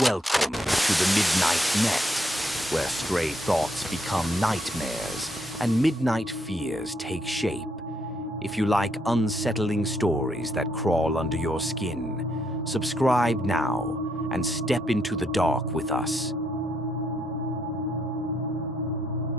Welcome to the Midnight Net, where stray thoughts become nightmares and midnight fears take shape. If you like unsettling stories that crawl under your skin, subscribe now and step into the dark with us.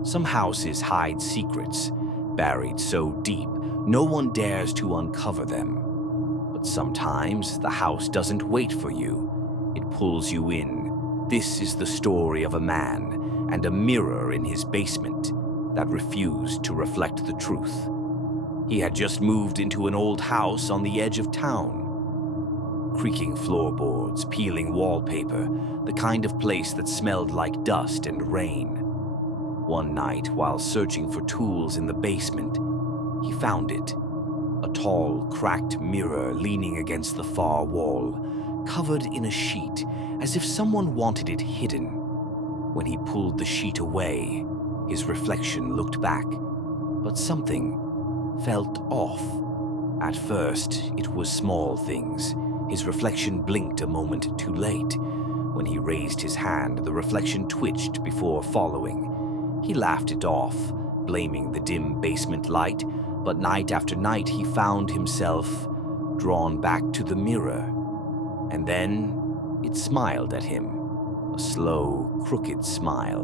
Some houses hide secrets, buried so deep no one dares to uncover them. But sometimes the house doesn't wait for you. It pulls you in. This is the story of a man and a mirror in his basement that refused to reflect the truth. He had just moved into an old house on the edge of town. Creaking floorboards, peeling wallpaper, the kind of place that smelled like dust and rain. One night, while searching for tools in the basement, he found it. A tall, cracked mirror leaning against the far wall, covered in a sheet, as if someone wanted it hidden. When he pulled the sheet away, his reflection looked back, but something felt off. At first, it was small things. His reflection blinked a moment too late. When he raised his hand, the reflection twitched before following. He laughed it off, blaming the dim basement light, but night after night he found himself drawn back to the mirror. And then it smiled at him, a slow, crooked smile,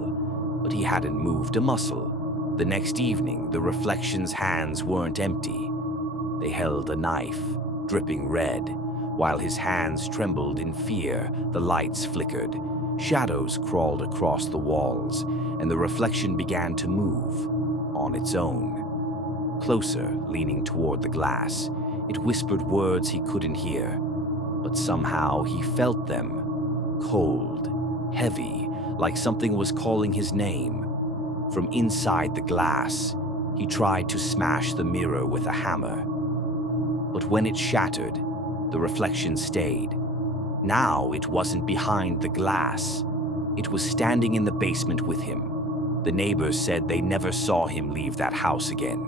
but he hadn't moved a muscle. The next evening, the reflection's hands weren't empty. They held a knife, dripping red. While his hands trembled in fear, the lights flickered. Shadows crawled across the walls, and the reflection began to move on its own. Closer, leaning toward the glass, it whispered words he couldn't hear, but somehow he felt them. Cold, heavy, like something was calling his name. From inside the glass, he tried to smash the mirror with a hammer. But when it shattered, the reflection stayed. Now it wasn't behind the glass. It was standing in the basement with him. The neighbors said they never saw him leave that house again.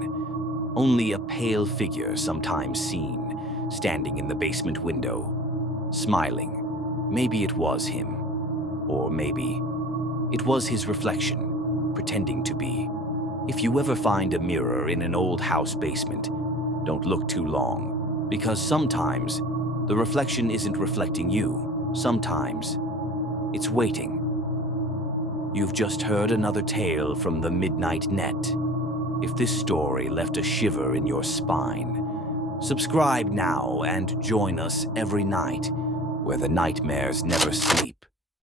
Only a pale figure sometimes seen, standing in the basement window, smiling. Maybe it was him, or maybe it was his reflection, pretending to be. If you ever find a mirror in an old house basement, don't look too long, because sometimes the reflection isn't reflecting you. Sometimes it's waiting. You've just heard another tale from the Midnight Net. If this story left a shiver in your spine, subscribe now and join us every night where the nightmares never sleep.